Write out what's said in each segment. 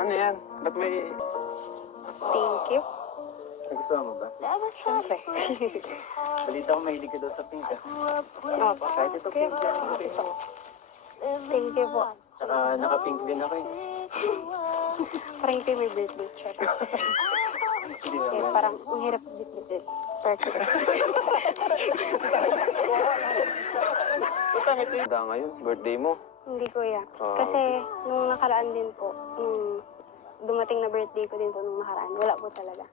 Ano yan? Ba't may... Thank you. Nagustuhan mo ba? Siyempre. Balita ko mahilig ka daw sa pink, Opo. Kahit ito pink lang. Okay. Thank you po. Tsaka naka-pink din ako eh. Parang ito yung may birthday shirt. Hindi Eh, naman. parang ang hirap bit-bit. Perfect. Ito, ito yung... ngayon, birthday mo. Hindi kuya. Ah. Kasi nung nakaraan din po, dumating na birthday ko din po nung nakaraan. Wala po talaga.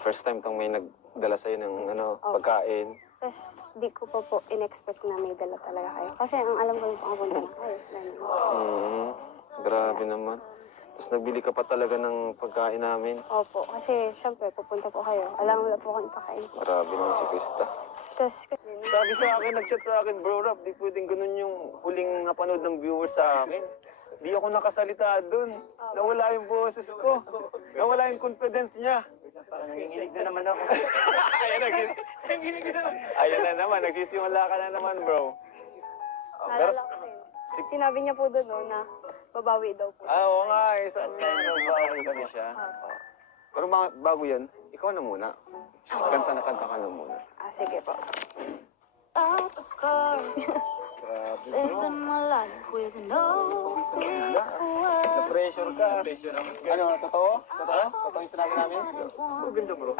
First time tong may nagdala sa'yo ng pagkain. Tapos di ko po in-expect na may dala talaga kayo. Kasi ang alam ko yung pakapunta na kayo. Grabe naman. Tapos nagbili ka pa talaga ng pagkain namin. Opo, kasi syempre pupunta po kayo. Alam mo po akong ipakain. Grabe naman si Krista. Tapos, Sabi sa akin, nag-chat sa akin, bro Rap, di pwedeng ganun yung huling napanood ng viewers sa akin. Di ako nakasalita dun. Nawala yung boses ko. Nawala yung confidence niya. Parang nanginginig na naman ako. Ayan na naman, nagsisimula ka na naman, bro. Pero, naalala ko rin. Sinabi niya po doon no, na babawi daw po. oo nga, isang time na bago kasi siya. Opo. Pero bago yan, ikaw na muna. Kanta na kanta ka na muna. Sige po. Out of scar, Grabe, living my life with no regret. Na-pressure ka. Ano, totoo? Totoo? Totoo yung sinabi namin? Oh, ganda bro.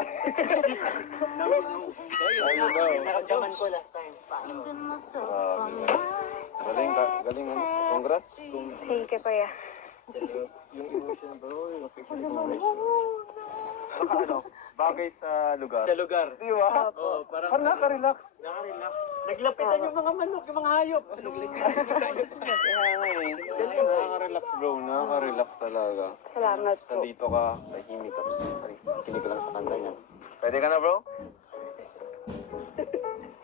Nakamdaman ko last time. Thinking myself on my Galing, galing ano. Congrats. Thank you kuya. Yung emotion bro, yung affection expression. Saka ano, bagay sa lugar. Sa lugar. Di ba? Oo, parang nakaka-relax. Nakaka-relax. Naglapitan yung mga manok, yung mga hayop. Kaya nga eh. Galing, nakaka-relax bro. Nakaka-relax talaga. Salamat Basta po. dito ka, tahimik ka. Kinig ka lang sa kanta niya. Pwede ka na bro?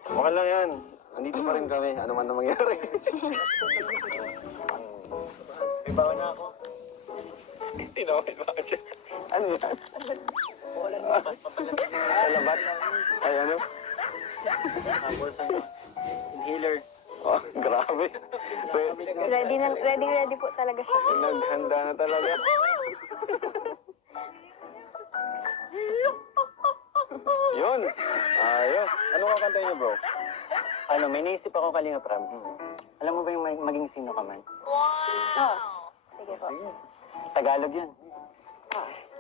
Okay lang yan. Andito pa rin kami. Ano man na mangyari. May bawa na ako. Hindi na may bawa siya. Ano yan? Salabat? Ay ano? Tapos ano? Inhaler. Oh, grabe. Ready po talaga siya. Naghanda na talaga. Yun. Ayos. Ano kakantayin niyo, bro? Ano, may naisip ako Kalinga Prab. Alam mo ba yung maging sino ka man? Oo. Sige po. Sige. Tagalog yun.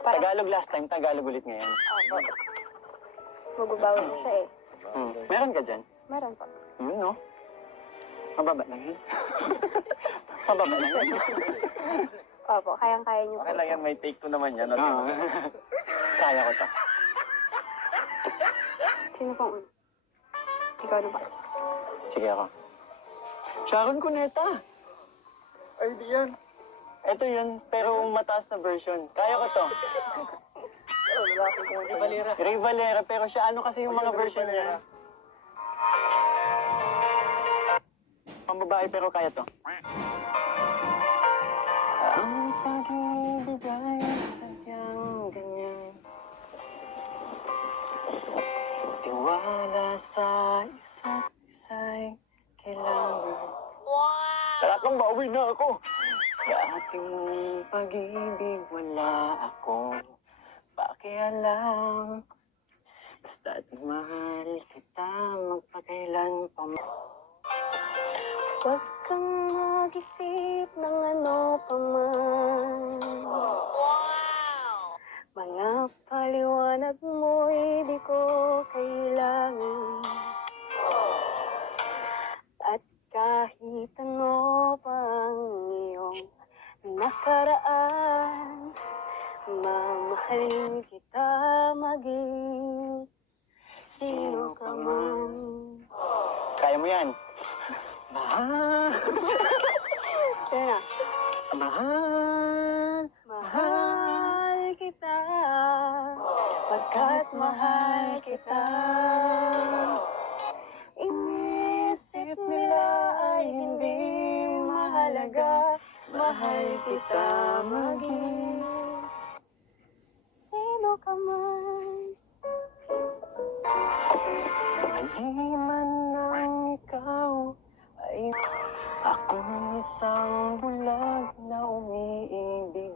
Parang, Tagalog last time, Tagalog ulit ngayon. opo. Magbabawi po siya eh. Meron ka dyan? Meron po. Yun, no? Mababa lang yun. Mababa lang yun. Opo, kayang-kaya niyo po. Okay lang yan. May take 2 naman yan. Okay. Kaya ko to. Sino pong una? Ikaw na ba? Sige ako. Sharon Cuneta. Ay, di yan. Ito yun, pero mataas na version. Kaya ko to. Ray Valera, pero siya ano kasi yung mga version niya. Pambabae pero kaya to. Ang pag-ibig ay sadyang ganyan. Tiwala sa isa't isa'y kailangan. Tara kang bawi na ako. Sa ating pag-ibig wala akong pakialam. Basta't mahal kita magpakailan pa man. Huwag kang mag-isip ng ano pa man. Mga paliwanag mo'y di ko kailangan. At kahit ano pang iyong nakaraan, mamahalin kita maging sino ka man. Kaya mo yan. Mahal, Yan na. mahal, Mahal kita, pagkat mahal kita. Inisip nila ay hindi mahalaga, mahal kita maging sino ka man. Hindi man lang ikaw ay akong isang bulag na umiibig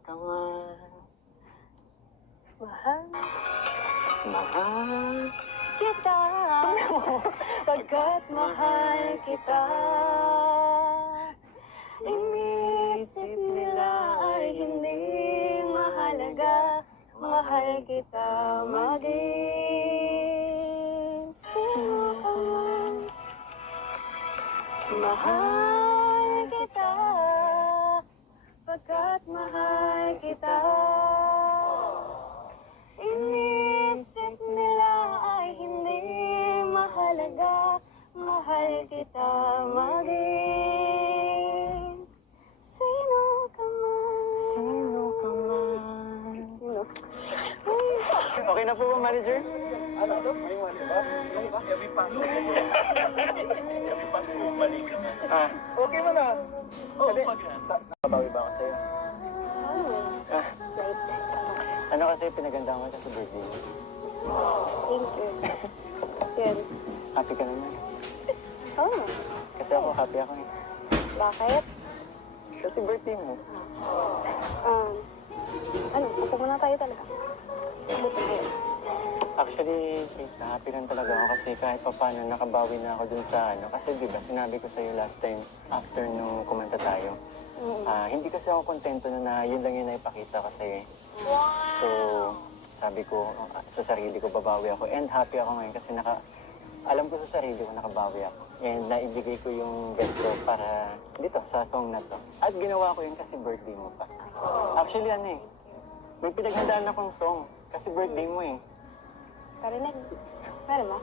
ka man. Mahal Mahal. kita, pagkat mahal kita. Inisip nila ay hindi mahalaga, mahal kita maging sino ka man. Mahal kita, pagkat mahal kita. Inisip nila ay hindi mahalaga, mahal kita maging sino ka man. Sino ka man. Sino? Okay na po ba, manager? Ano to? May one ba? May ba? Every pass. Every pass mo balik. Ah, Okay mo na. Oo, Hindi. pag na. nakabawi ba ako sa'yo? Ano eh? Ah, Slight. ano kasi pinaganda ko sa birthday mo? Thank you. Yun. Happy ka naman. Oo. Kasi ako, happy ako eh. Bakit? Kasi birthday mo. Ano? Upo muna tayo talaga. Buti na yun. Actually, Chris, happy lang talaga ako kasi kahit pa paano nakabawi na ako dun sa ano. Kasi di ba sinabi ko sa'yo last time after nung kumanta tayo. Hindi kasi ako kontento na yun lang yun na ipakita kasi. So, sabi ko sa sarili ko babawi ako. And happy ako ngayon kasi alam ko sa sarili ko nakabawi ako. And naibigay ko yung best ko para dito sa song na to. At ginawa ko yun kasi birthday mo pa. Actually ano eh, may pinaghandaan akong song kasi birthday mo eh. Parinig. Meron ba?